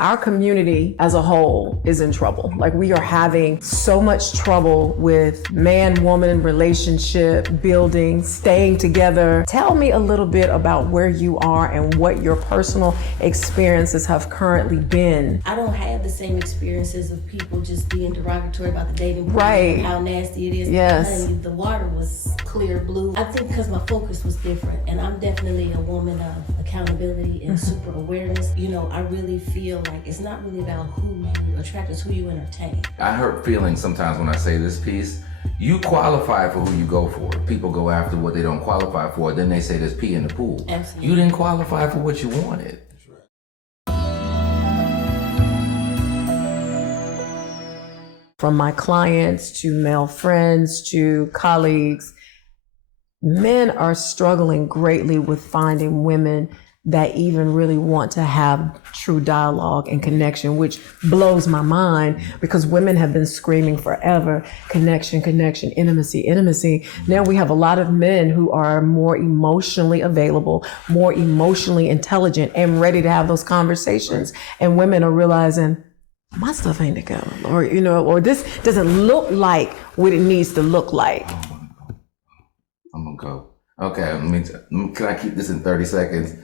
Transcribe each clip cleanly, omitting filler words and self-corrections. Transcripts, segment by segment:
Our community as a whole is in trouble. Like, we are having so much trouble with man-woman relationship building, staying together. Tell me a little bit about where you are and what your personal experiences have currently been. I don't have the same experiences of people just being derogatory about the dating pool Right. and how nasty it is. Yes. Honey, the water was clear blue. I think because my focus was different, and I'm definitely a woman of accountability and super awareness. You know, I really feel like it's not really about who you attract, it's who you entertain. I hurt feelings sometimes when I say this piece. You qualify for who you go for. People go after what they don't qualify for, then they say there's pee in the pool. Absolutely. You didn't qualify for what you wanted. From my clients to male friends to colleagues, men are struggling greatly with finding women that even really want to have true dialogue and connection, which blows my mind because women have been screaming forever, connection, connection, intimacy, intimacy. Now we have a lot of men who are more emotionally available, more emotionally intelligent and ready to have those conversations. And women are realizing, my stuff ain't together, or, you know, or this doesn't look like what it needs to look like. I'm gonna go. Okay, can I keep this in 30 seconds?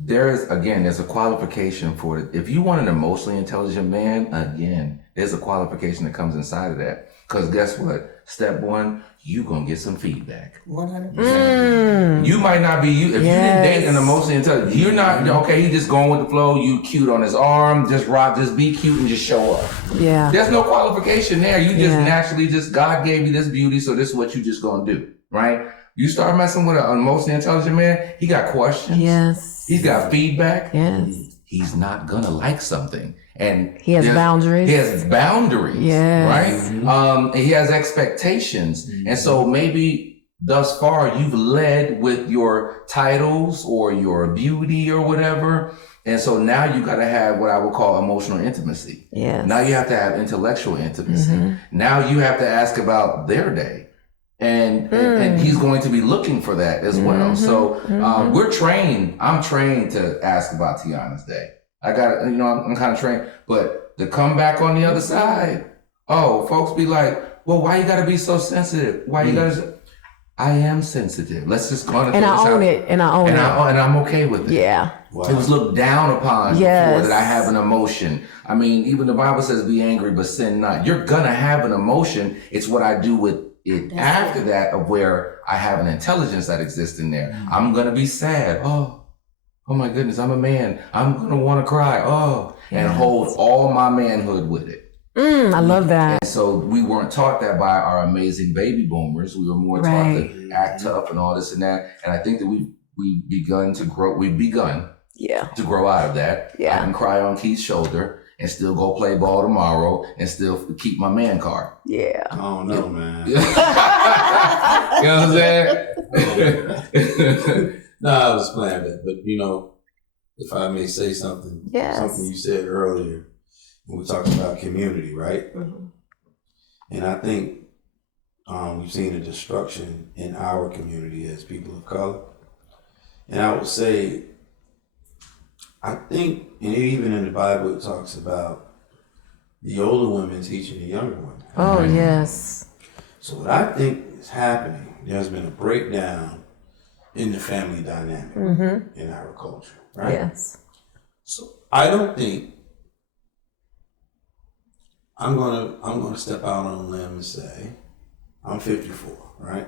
There's a qualification for it. If you want an emotionally intelligent man, again, there's a qualification that comes inside of that. Because guess what? Step one, you gonna get some feedback. 100%. You might not be you if you didn't date an emotionally intelligent. You're not okay. He just going with the flow. You cute on his arm. Just rock. Just be cute and just show up. Yeah. There's no qualification there. You just naturally God gave you this beauty, so this is what you just gonna do, right? You start messing with an emotionally intelligent man, he got questions. Yes. He's got feedback. Yes. He's not gonna like something. And he has boundaries. He has boundaries, yes. right? And he has expectations. And so maybe thus far you've led with your titles or your beauty or whatever. And so now you got to have what I would call emotional intimacy. Yes. Now you have to have intellectual intimacy. Now you have to ask about their day. And he's going to be looking for that as well. So we're trained. I'm trained to ask about Tyonna's day. I got, I'm kind of trained, but to come back on the other side, folks be like, well, why you got to be so sensitive? Why you got to? I am sensitive. Let's just go on and I own it. And I own it. And I'm okay with it. Yeah. Wow. It was looked down upon before that I have an emotion. I mean, even the Bible says be angry, but sin not. You're going to have an emotion. It's what I do with it after that of where I have an intelligence that exists in there. I'm going to be sad. Oh my goodness, I'm a man. I'm going to want to cry. And hold all my manhood with it. I love that. And so we weren't taught that by our amazing baby boomers. We were more taught to act tough and all this and that. And I think that we've begun to grow. We've begun to grow out of that. Yeah. I can cry on Keith's shoulder and still go play ball tomorrow and still keep my man card. Yeah. Oh no, man. You know what I'm saying? No, I was playing that, but if I may say something, something you said earlier when we talked about community, right? And I think we've seen a destruction in our community as people of color. And I would say, I think, and even in the Bible, it talks about the older women teaching the younger women. Oh, yes. So what I think is happening, there's been a breakdown in the family dynamic in our culture, right? Yes. So I don't think I'm gonna step out on a limb and say, I'm 54, right?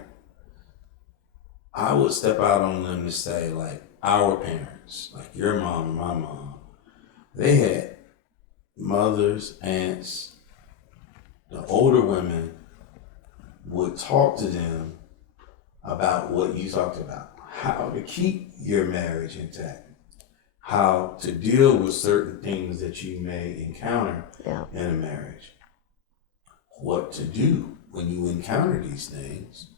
I would step out on a limb and say, like, our parents, like your mom and my mom, they had mothers, aunts, the older women would talk to them about what you talked about, how to keep your marriage intact, how to deal with certain things that you may encounter in a marriage, what to do when you encounter these things,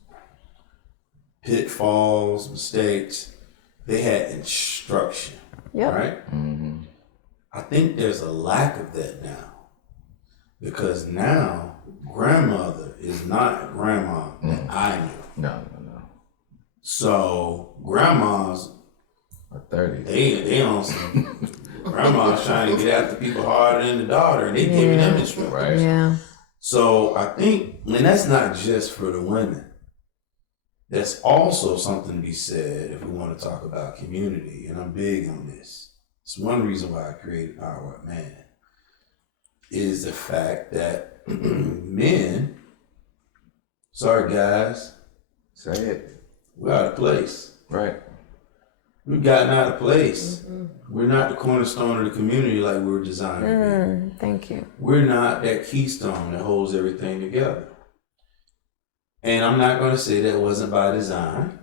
pitfalls, mistakes. They had instruction, right? I think there's a lack of that now, because now grandmother is not grandma that I knew. No. So grandmas are 30. They on some Grandma's trying to get after people harder than the daughter, and they giving them instructions. Right. Yeah. So I think, and that's not just for the women. That's also something to be said if we want to talk about community, and I'm big on this. It's one reason why I created Power Up Man, is the fact that men, sorry guys, Say it. we're out of place. Right. We've gotten out of place. We're not the cornerstone of the community like we were designed to be. Thank you. We're not that keystone that holds everything together. And I'm not going to say that it wasn't by design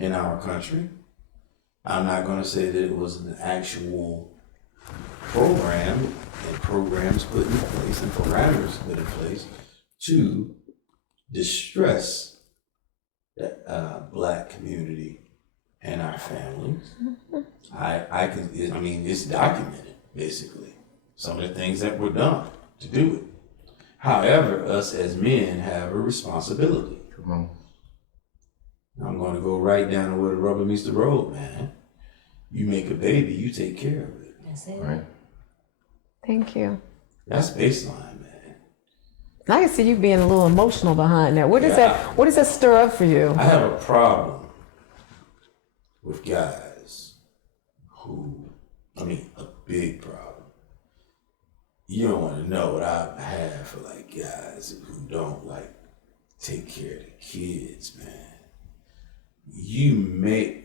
in our country. I'm not going to say that it was an actual program and programs put in place and parameters put in place to distress the Black community and our families. I mean, it's documented, basically, some of the things that were done to do it. However, us as men have a responsibility. Come on. I'm going to go right down to where the rubber meets the road, man. You make a baby, you take care of it. That's it. Right. Thank you. That's baseline, man. I can see you being a little emotional behind that. What does Yeah. that? What does that stir up for you? I have a problem with guys who, a big problem. You don't want to know what I have for like guys who don't like take care of the kids, man.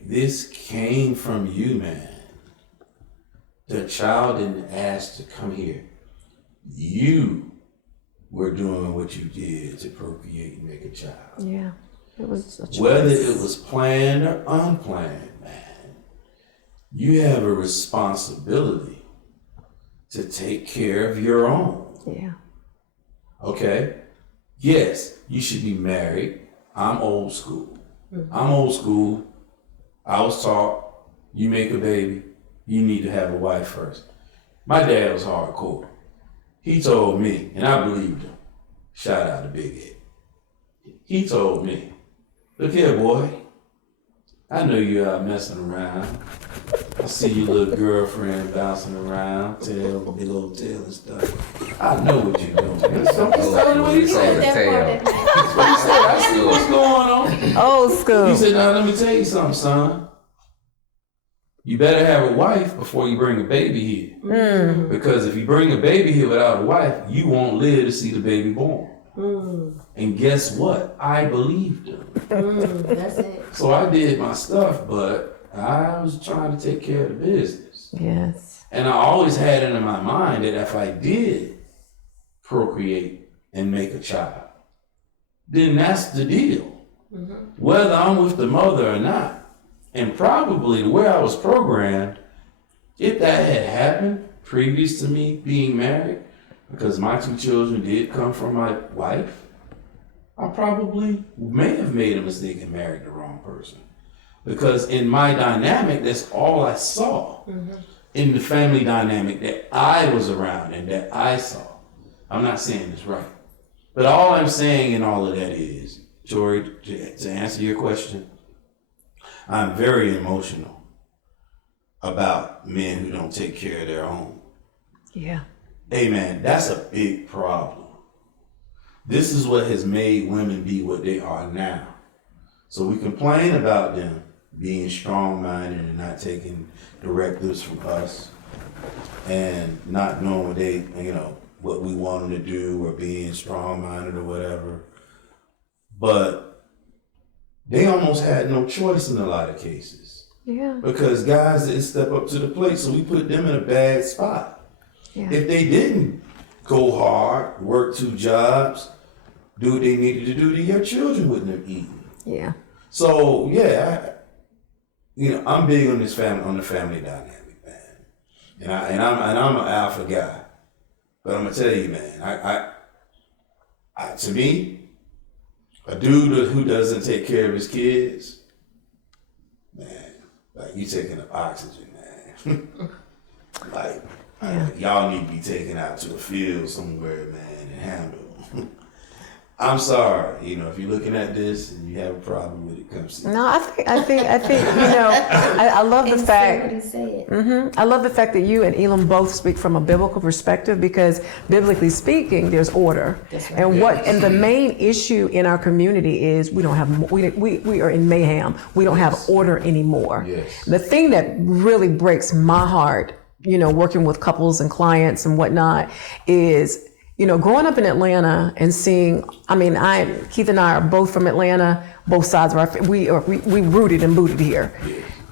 This came from you, man. The child didn't ask to come here. You were doing what you did to procreate and make a child. Yeah, it was a choice. Whether it was planned or unplanned, man, you have a responsibility to take care of your own. Yeah. Okay? Yes, you should be married. I'm old school. I'm old school. I was taught, you make a baby, you need to have a wife first. My dad was hardcore. He told me, and I believed him. Shout out to Big Ed. He told me, look here, boy. I know you out messing around. I see your little girlfriend bouncing around, big old tail and stuff. I know what you're doing. That's what he said. The tail. That's what he said. I see what's going on. Old school. He said, now let me tell you something, son. You better have a wife before you bring a baby here. Because if you bring a baby here without a wife, you won't live to see the baby born. And guess what? I believed him. That's it. So I did my stuff, but I was trying to take care of the business. Yes. And I always had it in my mind that if I did procreate and make a child, then that's the deal. Whether I'm with the mother or not. And probably the way I was programmed, if that had happened previous to me being married, because my 2 children did come from my wife, I probably may have made a mistake and married the wrong person. Because in my dynamic, that's all I saw in the family dynamic that I was around and that I saw. I'm not saying it's right. But all I'm saying in all of that is, Tori, to answer your question, I'm very emotional about men who don't take care of their own. Yeah. Hey man, that's a big problem. This is what has made women be what they are now. So we complain about them being strong-minded and not taking directives from us and not knowing what they, what we want them to do or being strong-minded or whatever. But they almost had no choice in a lot of cases. Yeah. Because guys didn't step up to the plate, so we put them in a bad spot. Yeah. If they didn't go hard, work 2 jobs, do what they needed to do, then your children wouldn't have eaten. Yeah. So yeah, I'm big on the family dynamic, man. And I'm an alpha guy. But I'm gonna tell you, man, I to me, a dude who doesn't take care of his kids, man, like you taking up oxygen, man. Like y'all need to be taken out to a field somewhere, man, and handled. I'm sorry, you know, if you're looking at this and you have a problem with it, come see me. No, I think, I love the fact. What he said. I love the fact that you and Elam both speak from a biblical perspective, because biblically speaking, there's order. That's right. And the main issue in our community is we are in mayhem. We don't have order anymore. Yes. The thing that really breaks my heart, you know, working with couples and clients and whatnot, is, you know, growing up in Atlanta and seeing, Keith and I are both from Atlanta, both sides of our, we rooted and booted here.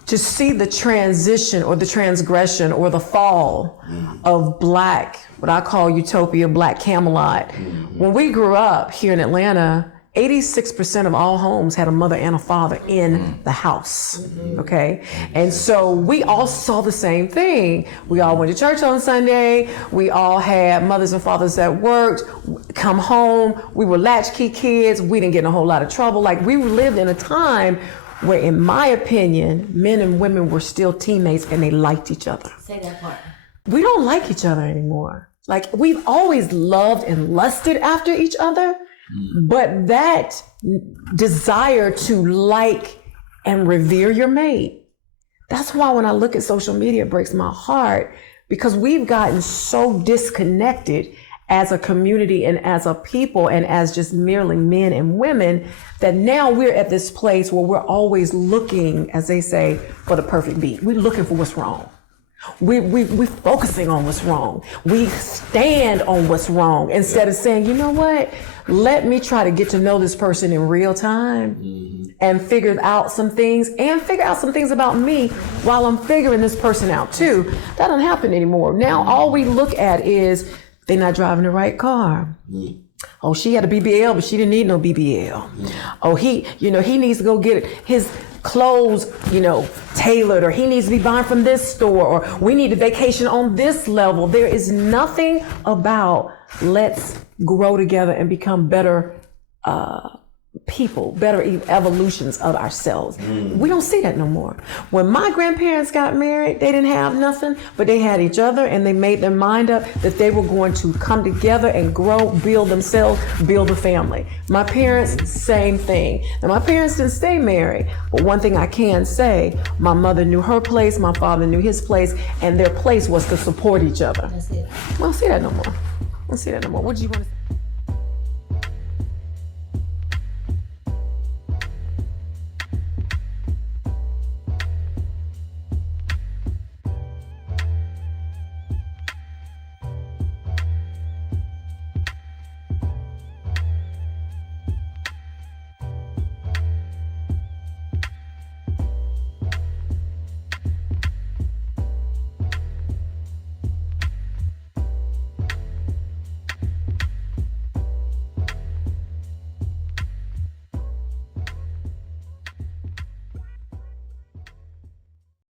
To see the transition or the transgression or the fall of Black, what I call utopia, Black Camelot. When we grew up here in Atlanta, 86% of all homes had a mother and a father in the house, okay? And so we all saw the same thing. We all went to church on Sunday. We all had mothers and fathers that worked, come home. We were latchkey kids. We didn't get in a whole lot of trouble. Like, we lived in a time where, in my opinion, men and women were still teammates and they liked each other. Say that part. We don't like each other anymore. Like, we've always loved and lusted after each other. But that desire to like and revere your mate, that's why when I look at social media, it breaks my heart, because we've gotten so disconnected as a community and as a people and as just merely men and women, that now we're at this place where we're always looking, as they say, for the perfect beat. We're looking for what's wrong. We're focusing on what's wrong. We stand on what's wrong instead of saying, you know what? Let me try to get to know this person in real time and figure out some things about me while I'm figuring this person out too. That don't happen anymore. Now all we look at is they're not driving the right car. Oh, she had a BBL, but she didn't need no BBL. Oh, he needs to go get his clothes, tailored, or he needs to be buying from this store, or we need a vacation on this level. There is nothing about let's grow together and become better people, better evolutions of ourselves. We don't see that no more. When my grandparents got married, they didn't have nothing, but they had each other, and they made their mind up that they were going to come together and grow, build themselves, build a family. My parents, same thing. Now, my parents didn't stay married, but one thing I can say, my mother knew her place, my father knew his place, and their place was to support each other. That's it. I don't see that no more. What do you want to say?